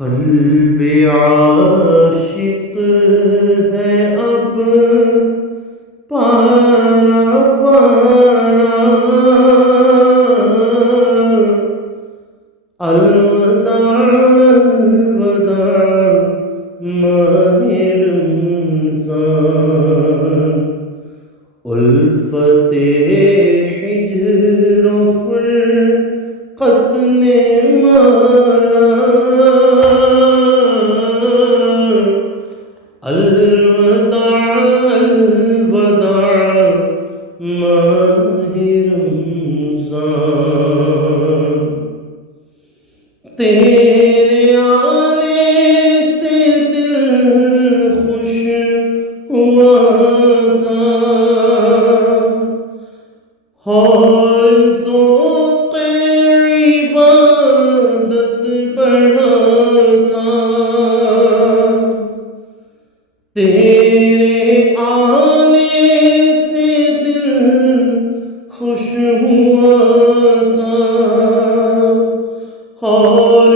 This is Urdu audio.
قلب عاشق ہے اب پارا پارا، الوداع الوداع ماہ رمضان، الفت ہجر و فرقت نے مارا، الوداع الوداع ماہ رمضان، تیرے آنے سے دل خوش ہوا تھا اور ذوق عبادت بڑھا تھا، تیرے آنے سے دل خوش ہوا تھا اور